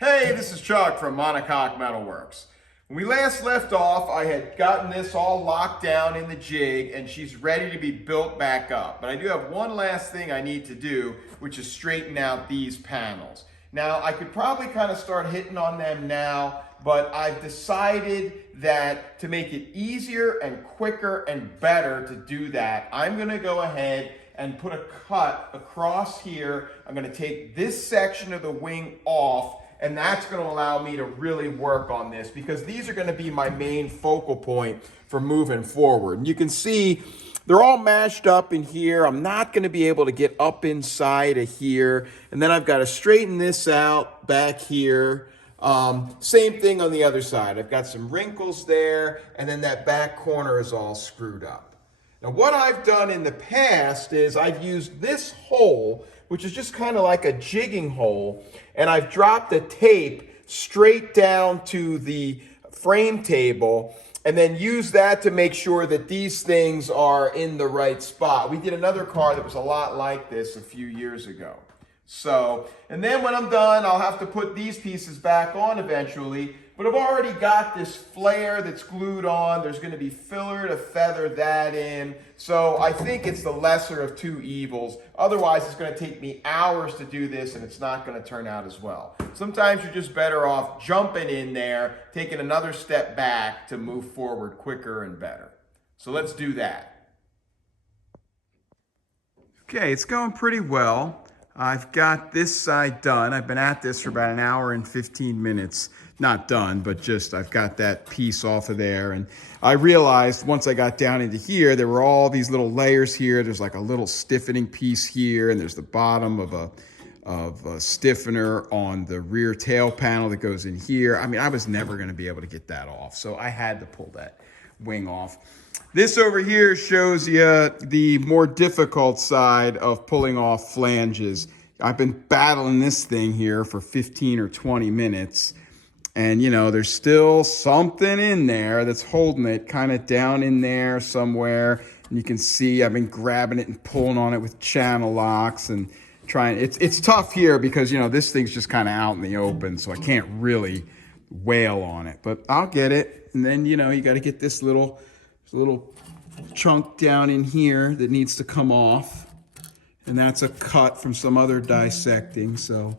Hey, this is Chuck from Monocoque Metalworks. When we last left off, I had gotten this all locked down in the jig and she's ready to be built back up. But I do have one last thing I need to do, which is straighten out these panels. Now, I could probably kind of start hitting on them now, but I've decided that to make it easier and quicker and better to do that, I'm gonna go ahead and put a cut across here. I'm gonna take this section of the wing off, and that's going to allow me to really work on this because these are going to be my main focal point for moving forward. And you can see they're all mashed up in here. I'm not going to be able to get up inside of here. And then I've got to straighten this out back here. Same thing on the other side. I've got some wrinkles there, and then that back corner is all screwed up. Now, what I've done in the past is I've used this hole, which is just kind of like a jigging hole, and I've dropped the tape straight down to the frame table and then use that to make sure that these things are in the right spot. We did another car that was a lot like this a few years ago. So, and then when I'm done, I'll have to put these pieces back on eventually, but I've already got this flare that's glued on. There's going to be filler to feather that in. So I think it's the lesser of two evils. Otherwise, it's going to take me hours to do this and it's not going to turn out as well. Sometimes you're just better off jumping in there, taking another step back to move forward quicker and better. So let's do that. Okay, it's going pretty well. I've got this side done. I've been at this for about an hour and 15 minutes. Not done, but just I've got that piece off of there. And I realized once I got down into here, there were all these little layers here. There's like a little stiffening piece here, and there's the bottom of a stiffener on the rear tail panel that goes in here. I mean, I was never going to be able to get that off, so I had to pull that wing off. This over here shows you the more difficult side of pulling off flanges. I've been battling this thing here for 15 or 20 minutes. And, you know, there's still something in there that's holding it kind of down in there somewhere. And you can see I've been grabbing it and pulling on it with channel locks and trying. It's tough here because, you know, this thing's just kind of out in the open, so I can't really wail on it. But I'll get it. And then, you know, you got to get this little chunk down in here that needs to come off. And that's a cut from some other dissecting. So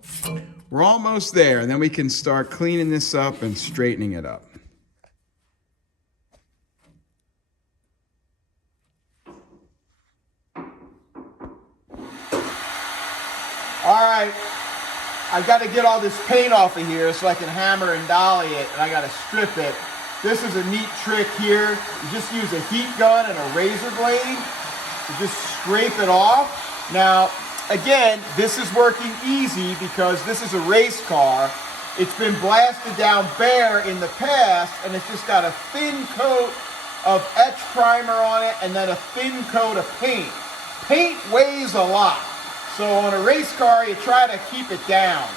we're almost there. And then we can start cleaning this up and straightening it up. All right. I got to get all this paint off of here so I can hammer and dolly it. And I got to strip it. This is a neat trick here. You just use a heat gun and a razor blade to just scrape it off. Now, again, this is working easy because this is a race car. It's been blasted down bare in the past, and it's just got a thin coat of etch primer on it and then a thin coat of paint. Paint weighs a lot. So on a race car, you try to keep it down.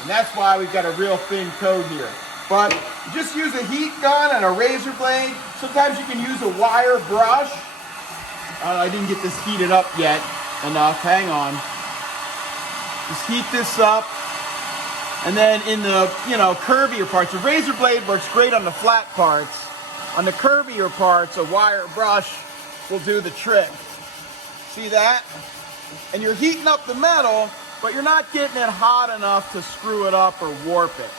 And that's why we've got a real thin coat here. But you just use a heat gun and a razor blade. Sometimes you can use a wire brush. I didn't get this heated up yet enough. Hang on. Just heat this up. And then in the, you know, curvier parts, the razor blade works great on the flat parts. On the curvier parts, a wire brush will do the trick. See that? And you're heating up the metal, but you're not getting it hot enough to screw it up or warp it.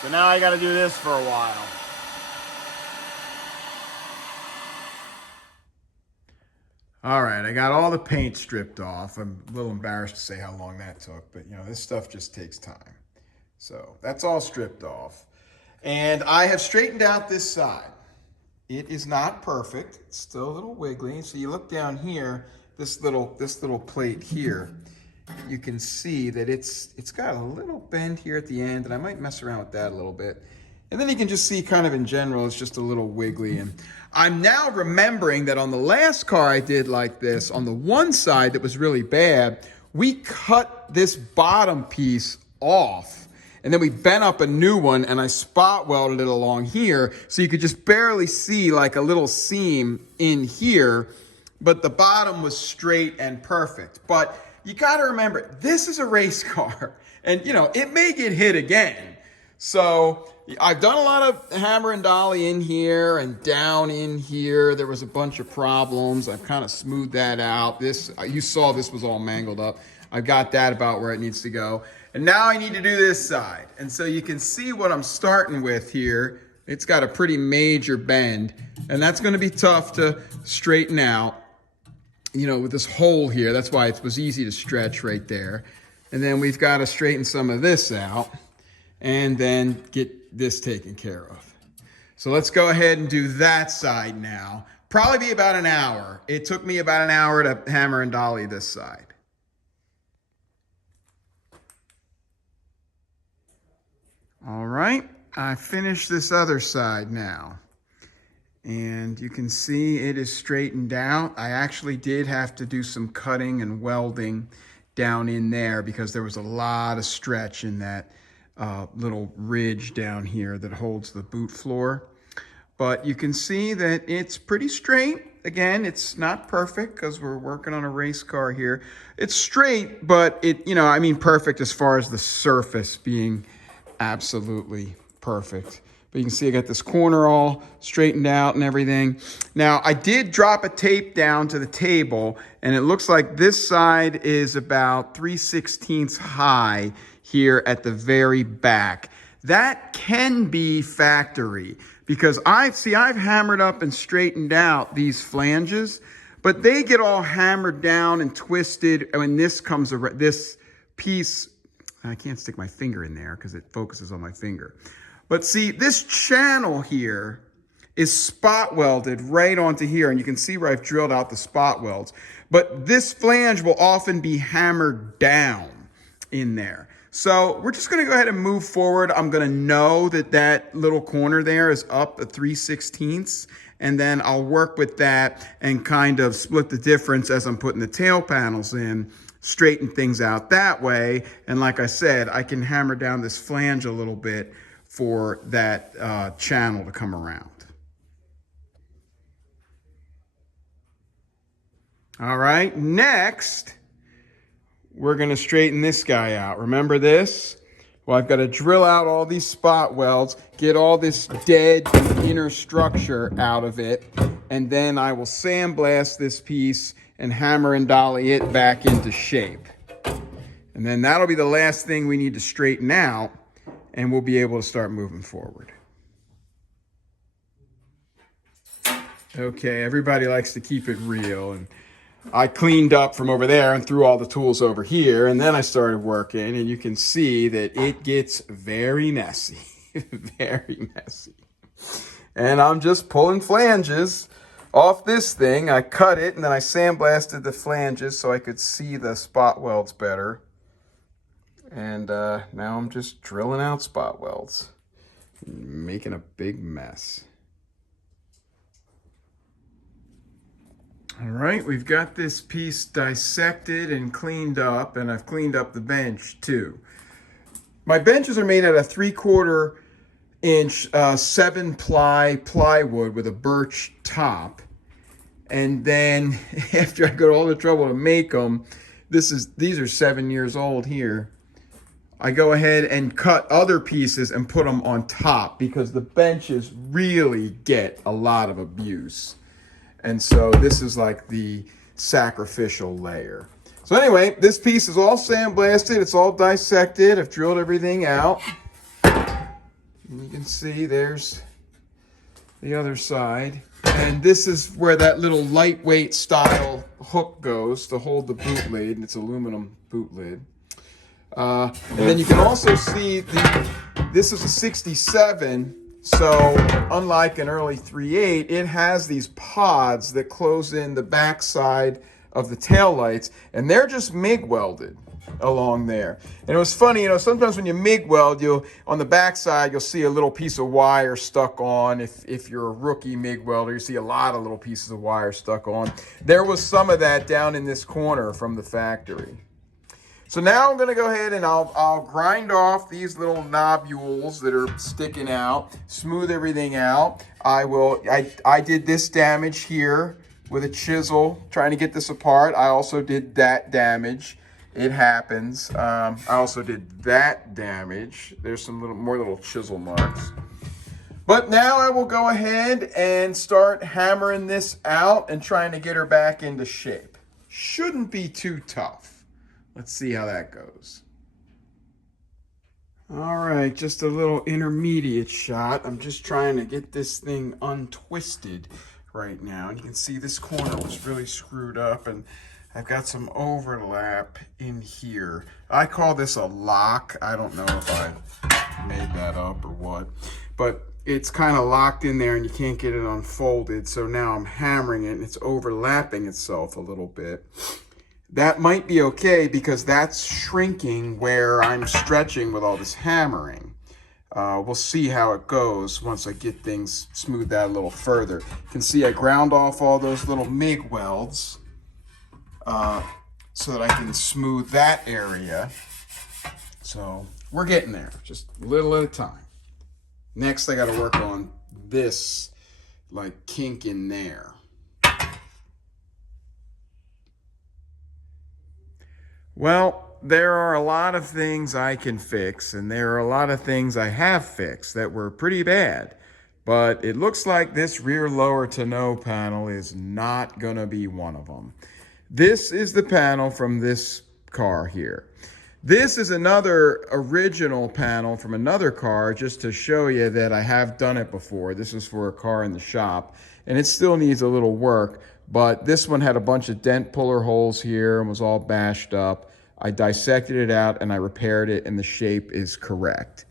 So now I got to do this for a while. All right, I got all the paint stripped off. I'm a little embarrassed to say how long that took, but you know, this stuff just takes time. So that's all stripped off. And I have straightened out this side. It is not perfect. It's still a little wiggly. So you look down here, this little plate here, you can see that it's got a little bend here at the end, and I might mess around with that a little bit. And then you can just see kind of in general, it's just a little wiggly. And I'm now remembering that on the last car I did like this, on the one side that was really bad, we cut this bottom piece off. And then we bent up a new one and I spot welded it along here. So you could just barely see like a little seam in here, but the bottom was straight and perfect. But you got to remember, this is a race car. And, you know, it may get hit again. So I've done a lot of hammer and dolly in here and down in here. There was a bunch of problems. I've kind of smoothed that out. This, you saw this was all mangled up. I've got that about where it needs to go. And now I need to do this side. And so you can see what I'm starting with here. It's got a pretty major bend. And that's going to be tough to straighten out, you know, with this hole here. That's why it was easy to stretch right there. And then we've got to straighten some of this out and then get this taken care of. So let's go ahead and do that side now. Probably be about an hour. It took me about an hour to hammer and dolly this side. All right, I finished this other side now. And you can see it is straightened out. I actually did have to do some cutting and welding down in there because there was a lot of stretch in that little ridge down here that holds the boot floor. But you can see that it's pretty straight. Again, it's not perfect because we're working on a race car here. It's straight, but it, you know, I mean perfect as far as the surface being absolutely perfect. But you can see I got this corner all straightened out and everything. Now, I did drop a tape down to the table, and it looks like this side is about 3/16 high here at the very back. That can be factory because I've hammered up and straightened out these flanges, but they get all hammered down and twisted when this comes around, this piece. I can't stick my finger in there because it focuses on my finger. But see, this channel here is spot welded right onto here. And you can see where I've drilled out the spot welds. But this flange will often be hammered down in there. So we're just going to go ahead and move forward. I'm going to know that that little corner there is up at 3/16. And then I'll work with that and kind of split the difference as I'm putting the tail panels in, straighten things out that way. And like I said, I can hammer down this flange a little bit for that channel to come around. All right, next, we're gonna straighten this guy out. Remember this? Well, I've got to drill out all these spot welds, get all this dead inner structure out of it, and then I will sandblast this piece and hammer and dolly it back into shape. And then that'll be the last thing we need to straighten out, and we'll be able to start moving forward. Okay, everybody likes to keep it real, and I cleaned up from over there and threw all the tools over here, and then I started working, and you can see that it gets very messy, very messy. And I'm just pulling flanges off this thing. I cut it, and then I sandblasted the flanges so I could see the spot welds better. And now I'm just drilling out spot welds, making a big mess. All right, we've got this piece dissected and cleaned up, and I've cleaned up the bench too. My benches are made out of 3/4 inch 7-ply plywood with a birch top. And then after I go to all the trouble to make them, these are 7 years old here. I go ahead and cut other pieces and put them on top because the benches really get a lot of abuse. And so this is like the sacrificial layer. So anyway, this piece is all sandblasted. It's all dissected. I've drilled everything out. And you can see there's the other side. And this is where that little lightweight style hook goes to hold the boot lid. It's aluminum boot lid. And then you can also see this is a 67, so unlike an early 3.8, it has these pods that close in the backside of the taillights, and they're just MIG welded along there. And it was funny, you know, sometimes when you MIG weld, on the backside you'll see a little piece of wire stuck on. If you're a rookie MIG welder, you see a lot of little pieces of wire stuck on. There was some of that down in this corner from the factory. So now I'm going to go ahead and I'll grind off these little nobules that are sticking out, smooth everything out. I did this damage here with a chisel trying to get this apart. I also did that damage. It happens. I also did that damage. There's some more little chisel marks. But now I will go ahead and start hammering this out and trying to get her back into shape. Shouldn't be too tough. Let's see how that goes. All right, just a little intermediate shot. I'm just trying to get this thing untwisted right now. And you can see this corner was really screwed up, and I've got some overlap in here. I call this a lock. I don't know if I made that up or what, but it's kind of locked in there and you can't get it unfolded. So now I'm hammering it and it's overlapping itself a little bit. That might be okay because that's shrinking where I'm stretching with all this hammering. We'll see how it goes once I get things smoothed out a little further. You can see I ground off all those little MIG welds so that I can smooth that area. So we're getting there, just a little at a time. Next, I got to work on this, like, kink in there. Well, there are a lot of things I can fix, and there are a lot of things I have fixed that were pretty bad. But it looks like this rear lower tonneau panel is not going to be one of them. This is the panel from this car here. This is another original panel from another car, just to show you that I have done it before. This is for a car in the shop, and it still needs a little work, but this one had a bunch of dent puller holes here and was all bashed up. I dissected it out and I repaired it, and the shape is correct.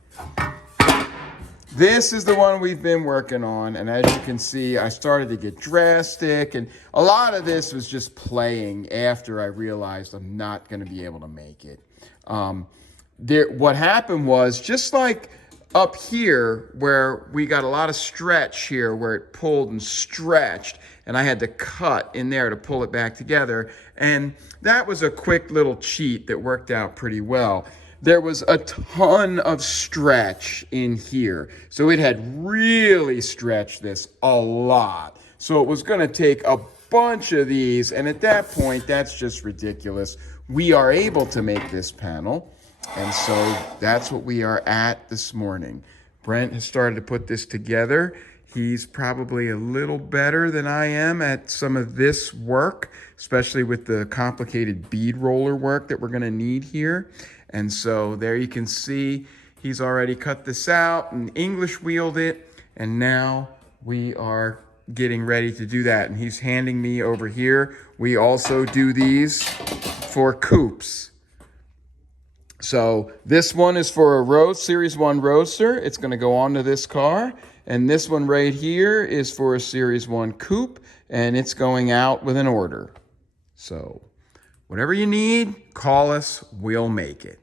This is the one we've been working on, and as you can see, I started to get drastic, and a lot of this was just playing after I realized I'm not going to be able to make it. What happened was, just like up here where we got a lot of stretch here where it pulled and stretched, and I had to cut in there to pull it back together, and that was a quick little cheat that worked out pretty well. There was a ton of stretch in here, so it had really stretched this a lot. So it was going to take a bunch of these, and at that point, that's just ridiculous. We are able to make this panel, and so that's what we are at this morning. Brent has started to put this together. He's probably a little better than I am at some of this work, especially with the complicated bead roller work that we're going to need here. And so there you can see he's already cut this out and English wheeled it, and now we are getting ready to do that. And he's handing me over here. We also do these for coupes. So this one is for a Series 1 Roadster. It's going to go onto this car. And this one right here is for a Series 1 coupe, and it's going out with an order. So whatever you need, call us. We'll make it.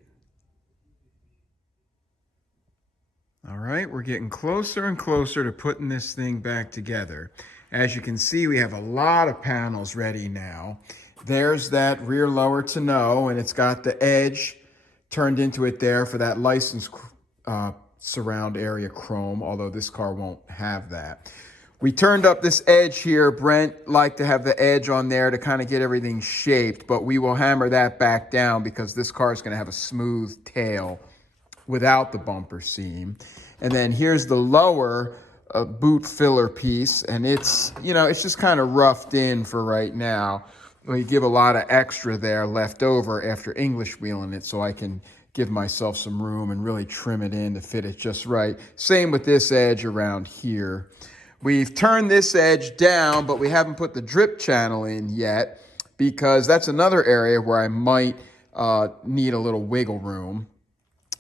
All right, we're getting closer and closer to putting this thing back together. As you can see, we have a lot of panels ready now. There's that rear lower tonneau, and it's got the edge turned into it there for that license surround area chrome, although this car won't have that. We turned up this edge here. Brent liked to have the edge on there to kind of get everything shaped, but we will hammer that back down because this car is going to have a smooth tail without the bumper seam. And then here's the lower boot filler piece, and it's, you know, it's just kind of roughed in for right now. We give a lot of extra there left over after English wheeling it, so I can give myself some room and really trim it in to fit it just right. Same with this edge around here. We've turned this edge down, but we haven't put the drip channel in yet because that's another area where I might need a little wiggle room.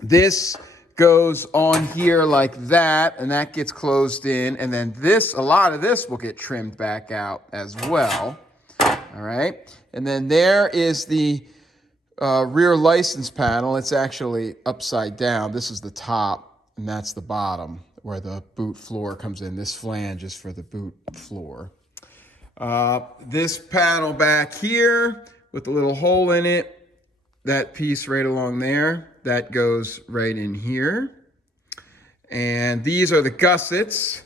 This goes on here like that, and that gets closed in, and then this, a lot of this will get trimmed back out as well. All right, and then there is the rear license panel. It's actually upside down. This is the top, and that's the bottom where the boot floor comes in. This flange is for the boot floor. This panel back here with the little hole in it, that piece right along there, that goes right in here. And these are the gussets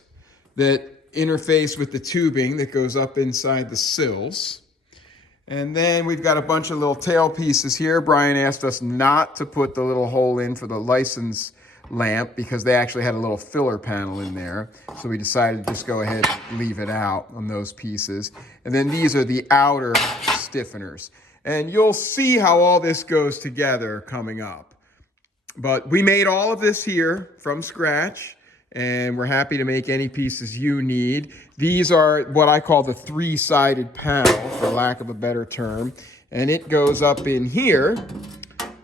that interface with the tubing that goes up inside the sills. And then we've got a bunch of little tail pieces here. Brian asked us not to put the little hole in for the license lamp because they actually had a little filler panel in there. So we decided to just go ahead and leave it out on those pieces. And then these are the outer stiffeners. And you'll see how all this goes together coming up. But we made all of this here from scratch, and we're happy to make any pieces you need. These are what I call the three-sided panel, for lack of a better term. And it goes up in here.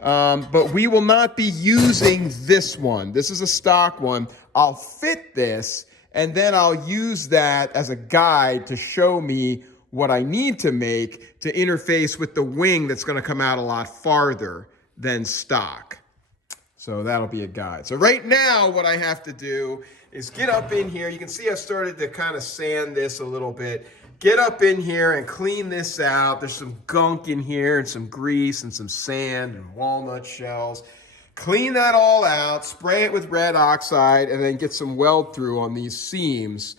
But we will not be using this one. This is a stock one. I'll fit this, and then I'll use that as a guide to show me what I need to make to interface with the wing that's going to come out a lot farther than stock. So that'll be a guide. So right now, what I have to do is get up in here. You can see I started to kind of sand this a little bit. Get up in here and clean this out. There's some gunk in here and some grease and some sand and walnut shells. Clean that all out, spray it with red oxide, and then get some weld through on these seams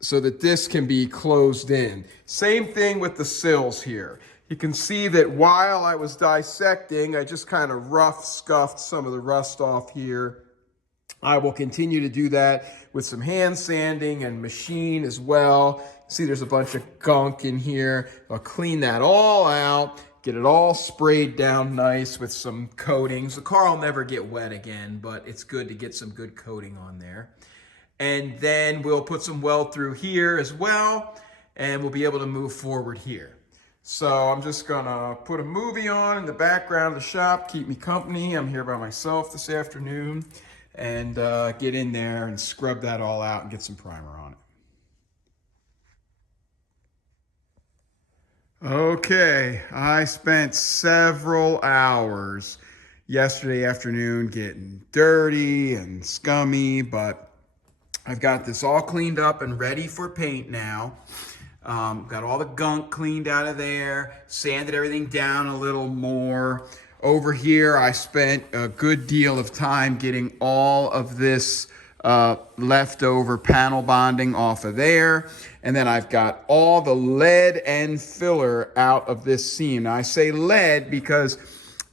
so that this can be closed in. Same thing with the sills here. You can see that while I was dissecting, I just kind of rough scuffed some of the rust off here. I will continue to do that with some hand sanding and machine as well. See, there's a bunch of gunk in here. I'll clean that all out, get it all sprayed down nice with some coatings. The car will never get wet again, but it's good to get some good coating on there. And then we'll put some weld through here as well, and we'll be able to move forward here. So I'm just gonna put a movie on in the background of the shop, keep me company. I'm here by myself this afternoon, and get in there and scrub that all out and get some primer on it. Okay, I spent several hours yesterday afternoon getting dirty and scummy, but I've got this all cleaned up and ready for paint now. Got all the gunk cleaned out of there, sanded everything down a little more. Over here, I spent a good deal of time getting all of this leftover panel bonding off of there. And then I've got all the lead and filler out of this seam. Now I say lead because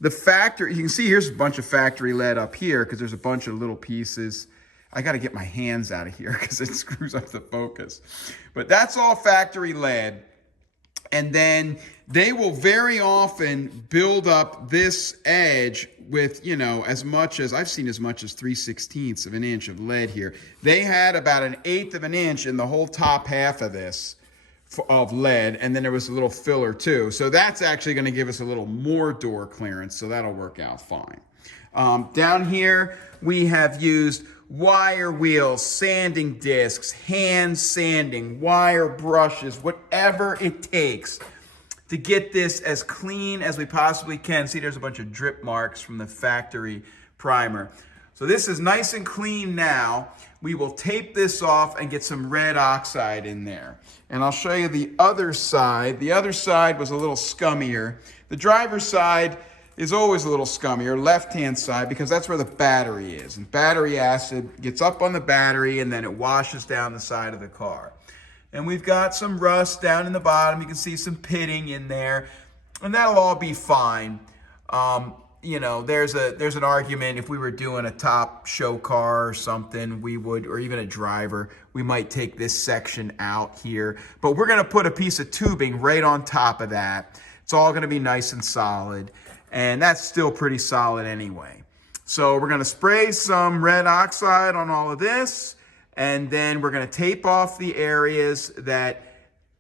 the factory, you can see here's a bunch of factory lead up here because there's a bunch of little pieces. I got to get my hands out of here because it screws up the focus. But that's all factory lead. And then they will very often build up this edge with, you know, as much as, I've seen as much as 3/16 of an inch of lead here. They had about 1/8 of an inch in the whole top half of this of lead, and then there was a little filler too. So that's actually going to give us a little more door clearance, so that'll work out fine. Down here, we have used wire wheels, sanding discs, hand sanding, wire brushes, whatever it takes to get this as clean as we possibly can. See, there's a bunch of drip marks from the factory primer. So this is nice and clean now. We will tape this off and get some red oxide in there. And I'll show you the other side. The other side was a little scummier. The driver's side is always a little scummier, left-hand side, because that's where the battery is. And battery acid gets up on the battery and then it washes down the side of the car. And we've got some rust down in the bottom. You can see some pitting in there, and that'll all be fine. You know, there's an argument if we were doing a top show car or something, we would, or even a driver, we might take this section out here. But we're gonna put a piece of tubing right on top of that. It's all gonna be nice and solid. And that's still pretty solid anyway. So we're gonna spray some red oxide on all of this, and then we're gonna tape off the areas that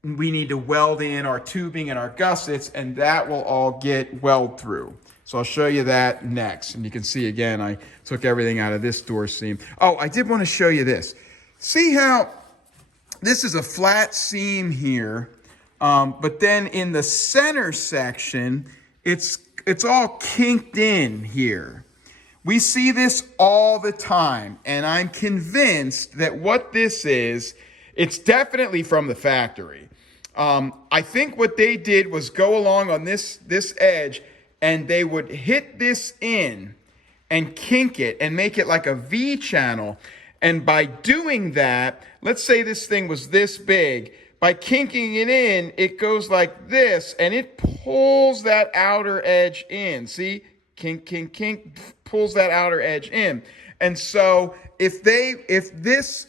we need to weld in our tubing and our gussets, and that will all get weld through. So I'll show you that next. And you can see again, I took everything out of this door seam. Oh, I did wanna show you this. See how this is a flat seam here, but then in the center section, it's all kinked in here. We see this all the time, and I'm convinced that what this is, it's definitely from the factory. I think what they did was go along on this edge, and they would hit this in and kink it and make it like a V channel. And by doing that, let's say this thing was this big. by kinking it in, it goes like this, and it pulls that outer edge in. See? Kink, kink, kink, pulls that outer edge in. And so if this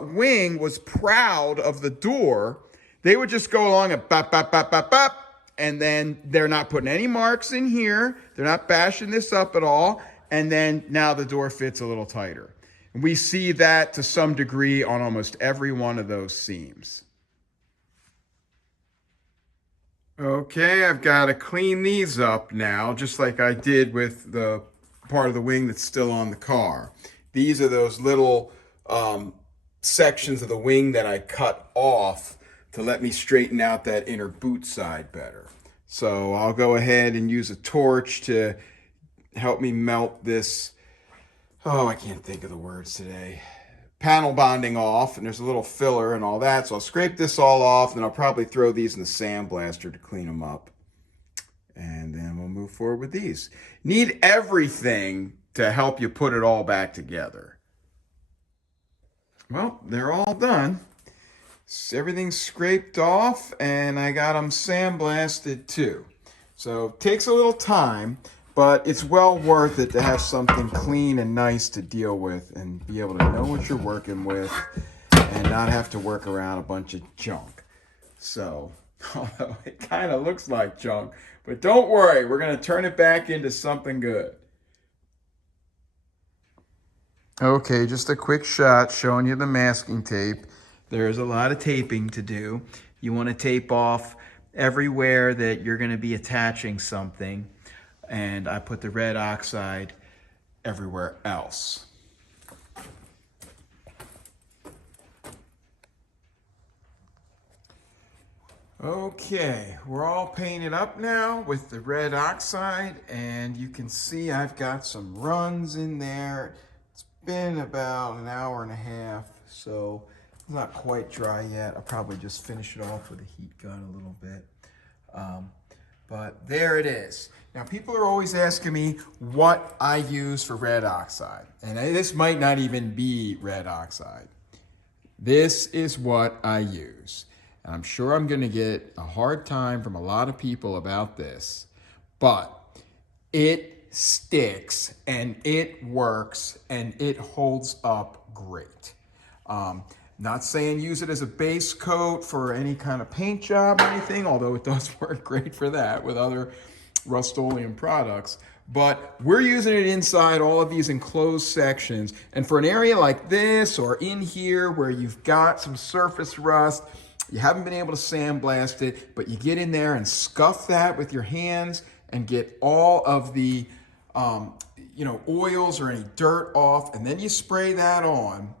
wing was proud of the door, they would just go along and bop, bop, bop, bop, bop, and then they're not putting any marks in here. They're not bashing this up at all. And then now the door fits a little tighter. And we see that to some degree on almost every one of those seams. Okay, I've got to clean these up now, just like I did with the part of the wing that's still on the car. These are those little sections of the wing that I cut off to let me straighten out that inner boot side better. So I'll go ahead and use a torch to help me melt this, oh, I can't think of the words today, panel bonding off, and there's a little filler and all that. So I'll scrape this all off, and I'll probably throw these in the sandblaster to clean them up. And then we'll move forward with these. Need everything to help you put it all back together. Well, they're all done. Everything's scraped off, and I got them sandblasted too. So it takes a little time, but it's well worth it to have something clean and nice to deal with and be able to know what you're working with and not have to work around a bunch of junk. So, although it kind of looks like junk, but don't worry, we're going to turn it back into something good. Okay, just a quick shot showing you the masking tape. There's a lot of taping to do. You want to tape off everywhere that you're going to be attaching something. And I put the red oxide everywhere else. Okay, we're all painted up now with the red oxide, and you can see I've got some runs in there. It's been about an hour and a half, so it's not quite dry yet. I'll probably just finish it off with a heat gun a little bit. But there it is. Now, people are always asking me what I use for red oxide. And this might not even be red oxide. This is what I use. And I'm sure I'm going to get a hard time from a lot of people about this. But it sticks, and it works, and it holds up great. Not saying use it as a base coat for any kind of paint job or anything, although it does work great for that with other Rust-Oleum products. But we're using it inside all of these enclosed sections. And for an area like this or in here where you've got some surface rust, you haven't been able to sandblast it, but you get in there and scuff that with your hands and get all of the oils or any dirt off, and then you spray that on,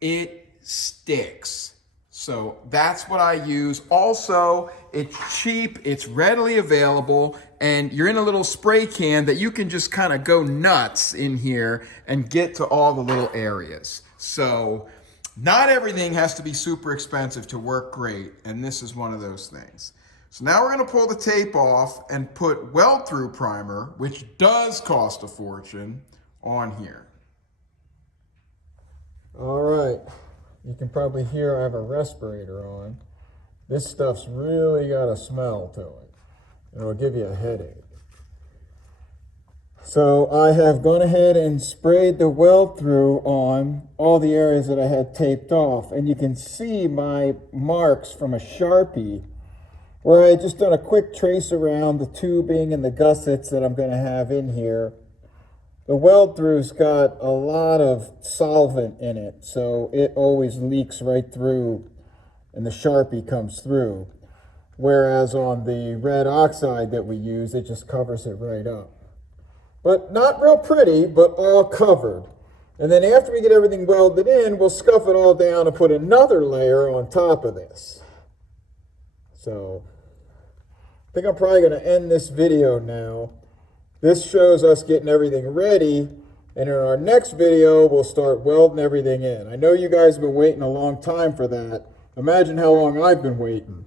it sticks. So that's what I use. Also, it's cheap, it's readily available, and you're in a little spray can that you can just kind of go nuts in here and get to all the little areas. So not everything has to be super expensive to work great, and this is one of those things. So now we're going to pull the tape off and put weld-through primer, which does cost a fortune, on here. All right. You can probably hear I have a respirator on. This stuff's really got a smell to it. It'll give you a headache. So I have gone ahead and sprayed the weld through on all the areas that I had taped off. And you can see my marks from a Sharpie where I had just done a quick trace around the tubing and the gussets that I'm going to have in here. The weld through's got a lot of solvent in it, so it always leaks right through and the Sharpie comes through. Whereas on the red oxide that we use, it just covers it right up. But not real pretty, but all covered. And then after we get everything welded in, we'll scuff it all down and put another layer on top of this. So I think I'm probably going to end this video now. This shows us getting everything ready, and in our next video, we'll start welding everything in. I know you guys have been waiting a long time for that. Imagine how long I've been waiting.